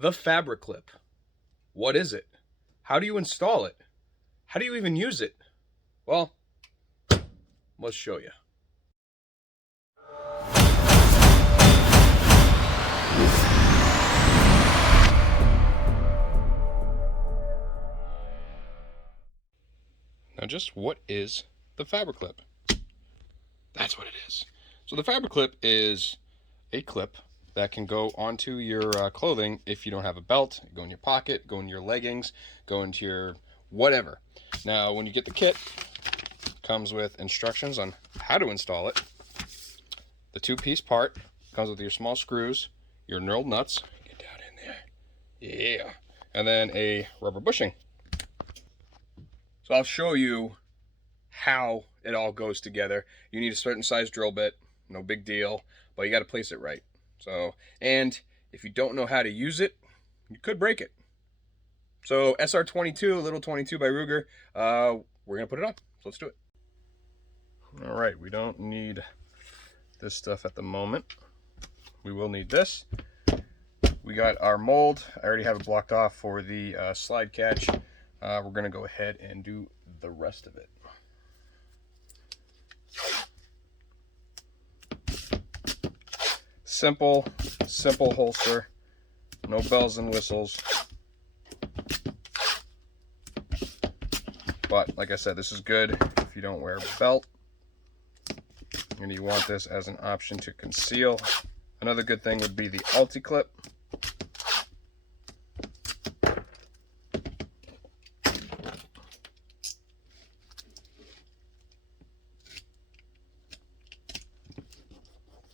The Fabriclip. What is it? How do you install it? How do you even use it? Well, let's show you. Now, just what is the Fabriclip? That's what it is. So the Fabriclip is a clip that can go onto your clothing if you don't have a belt. Go in your pocket, go in your leggings, go into your whatever. Now, when you get the kit, it comes with instructions on how to install it. The two-piece part comes with your small screws, your knurled nuts. Get down in there. Yeah. And then a rubber bushing. So I'll show you how it all goes together. You need a certain size drill bit, no big deal, but you got to place it right. So, and if you don't know how to use it, you could break it. So SR22, little 22 by Ruger, we're gonna put it on. So let's do it. All right, we don't need this stuff at the moment. We will need this. We got our mold. I already have it blocked off for the slide catch. We're gonna go ahead and do the rest of it. Simple holster, no bells and whistles. But like I said, this is good if you don't wear a belt. And you want this as an option to conceal. Another good thing would be the Alti-clip.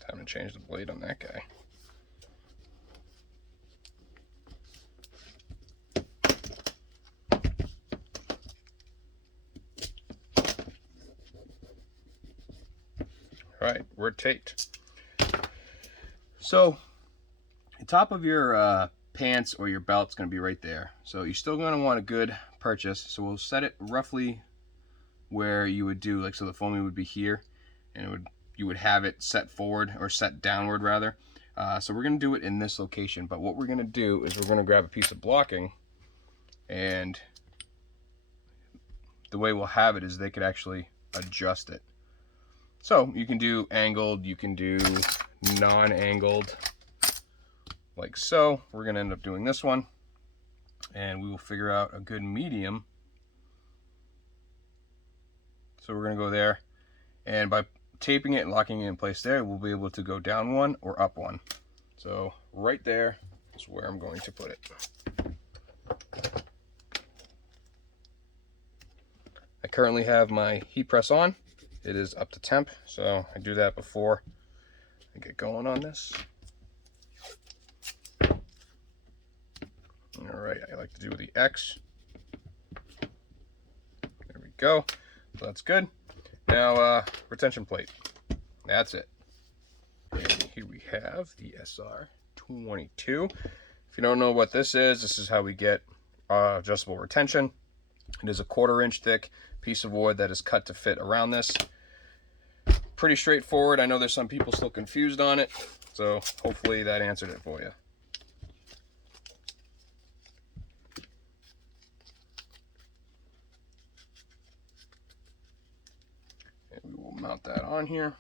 Time to change the blade on that guy. All right, we're taped. So the top of your pants or your belt's going to be right there. So you're still going to want a good purchase. So we'll set it roughly where you would do, like, so the foaming would be here, and you would have it set forward, or set downward rather. So we're going to do it in this location, but what we're going to do is we're going to grab a piece of blocking, and the way we'll have it is they could actually adjust it. So you can do angled, you can do non-angled, like so. We're going to end up doing this one, and we will figure out a good medium. So we're going to go there, and by taping it and locking it in place there, we'll be able to go down one or up one. So right there is where I'm going to put it. I currently have my heat press on. It is up to temp, so I do that before I get going on this. All right, I like to do the X. There we go. So that's good. Now, retention plate. That's it. And here we have the SR22. If you don't know what this is how we get adjustable retention. It is a 1/4 inch thick piece of wood that is cut to fit around this. Pretty straightforward. I know there's some people still confused on it, so hopefully that answered it for you. And we will mount that on here.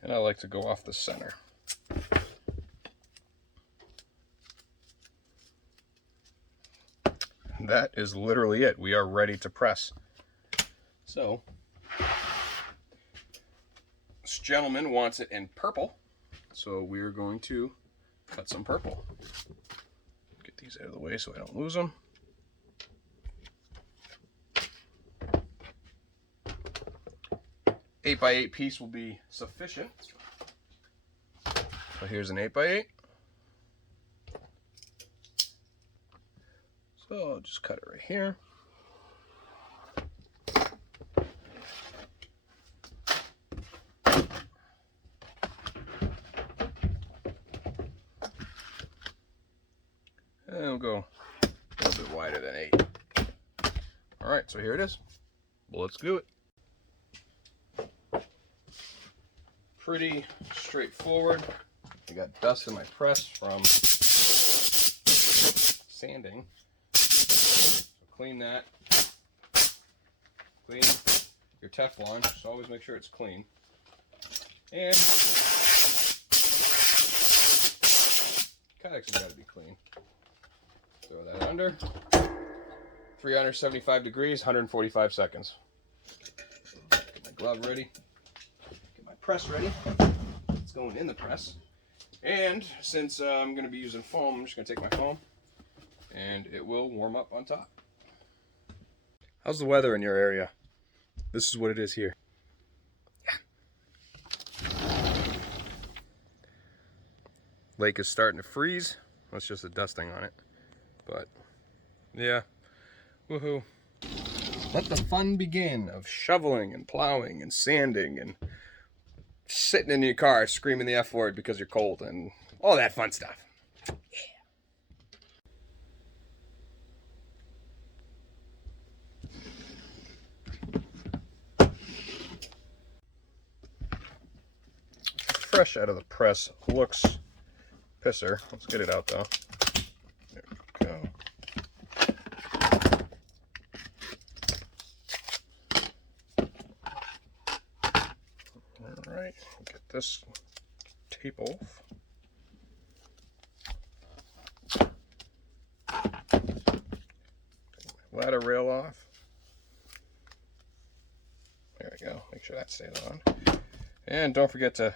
And I like to go off the center. That is literally it. We are ready to press. So this gentleman wants it in purple, so we are going to cut some purple. Get these out of the way so I don't lose them. Eight by 8 piece will be sufficient. So here's an 8 by 8. So I'll just cut it right here. And we'll go a little bit wider than 8. All right, so here it is. Well, let's do it. Pretty straightforward. I got dust in my press from sanding. So clean that. Clean your Teflon, just always make sure it's clean. And kydex has got to be clean. Throw that under. 375 degrees, 145 seconds. Get my glove ready. Get my press ready. It's going in the press. And since I'm going to be using foam, I'm just going to take my foam and it will warm up on top. How's the weather in your area? This is what it is here. Yeah. Lake is starting to freeze. That's just a dusting on it. But yeah, woohoo. Let the fun begin of shoveling and plowing and sanding and sitting in your car screaming the F word because you're cold and all that fun stuff. Fresh out of the press, looks pisser. Let's get it out though. There we go. Alright, get this tape off. Take my ladder rail off. There we go. Make sure that stays on. And don't forget to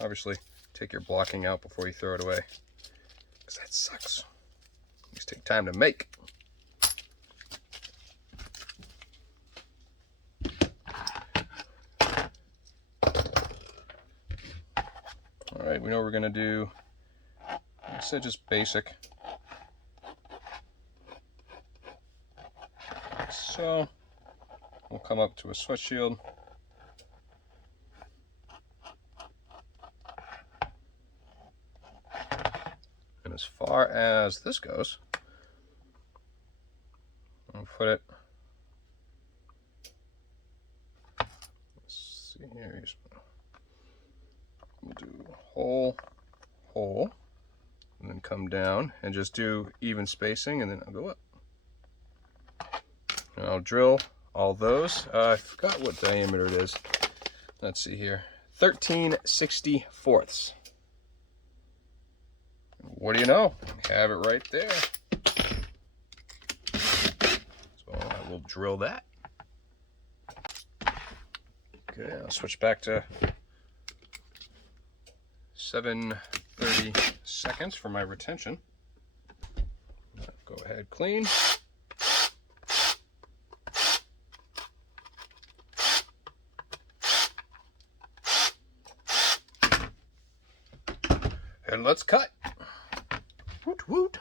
obviously take your blocking out before you throw it away, because that sucks. These take time to make. Alright, we know we're going to do, like I said, just basic. So, we'll come up to a sweat shield. And as far as this goes, I'll put it, let's see here, we'll do hole, hole, and then come down and just do even spacing, and then I'll go up. And I'll drill all those. I forgot what diameter it is. Let's see here, 13/64. What do you know? Have it right there. So I will drill that. Okay, I'll switch back to 7:30 seconds for my retention. Go ahead, clean. And let's cut. Woot woot.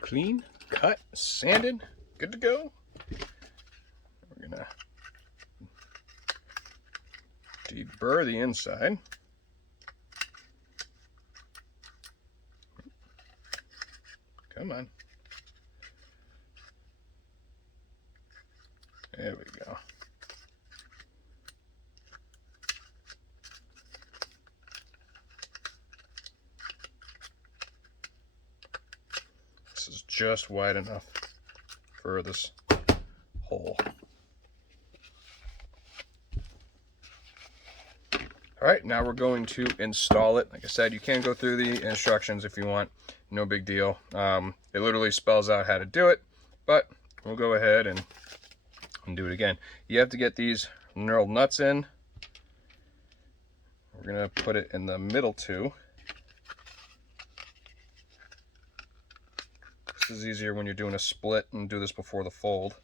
Clean, cut, sanded, good to go. We're gonna deburr the inside. Come on. There we go. This is just wide enough for this hole. All right, now we're going to install it. Like I said, you can go through the instructions if you want. No big deal. It literally spells out how to do it, but we'll go ahead and do it again. You have to get these knurled nuts in. We're gonna put it in the middle two. This is easier when you're doing a split and do this before the fold.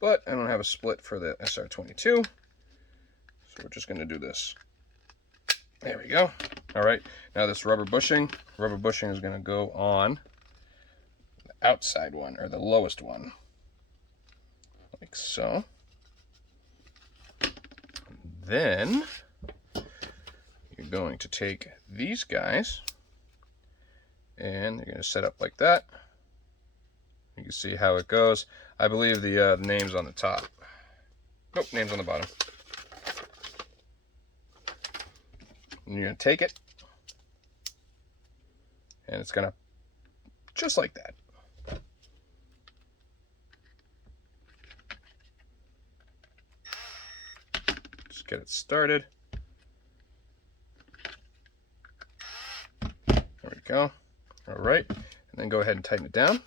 But I don't have a split for the SR22, so we're just gonna do this. There we go. All right, now this rubber bushing is going to go on the outside one, or the lowest one, like so. Then you're going to take these guys and you're going to set up like that. You can see how it goes. I believe the name's on the top. Nope, name's on the bottom. And you're going to take it, and it's going to, just like that. Just get it started. There we go. All right, and then go ahead and tighten it down.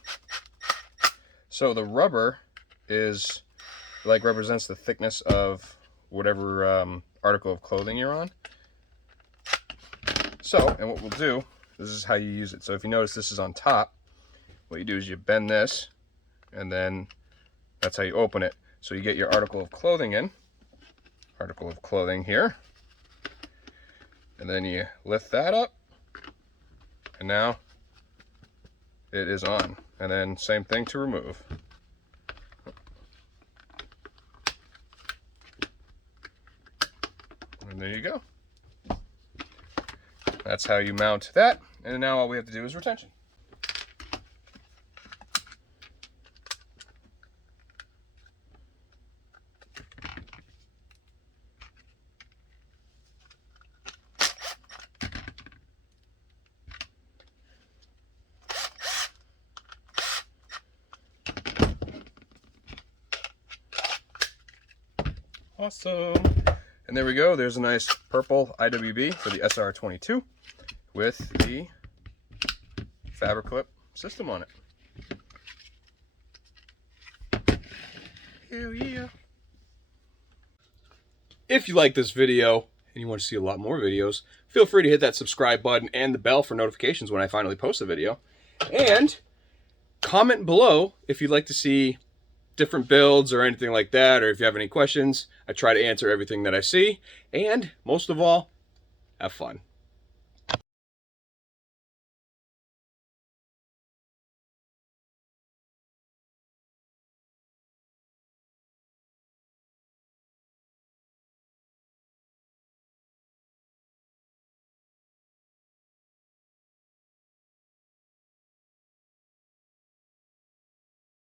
So the rubber is, like, represents the thickness of whatever article of clothing you're on. So, and what we'll do, this is how you use it. So if you notice this is on top, what you do is you bend this, and then that's how you open it. So you get your article of clothing in, article of clothing here, and then you lift that up, and now it is on. And then same thing to remove. And there you go. That's how you mount that. And now all we have to do is retention. Awesome. And there we go. There's a nice purple IWB for the SR22 with the Fabriclip system on it. Hell yeah. If you like this video and you want to see a lot more videos, feel free to hit that subscribe button and the bell for notifications when I finally post a video. And comment below if you'd like to see different builds or anything like that, or if you have any questions. I try to answer everything that I see, and most of all, have fun.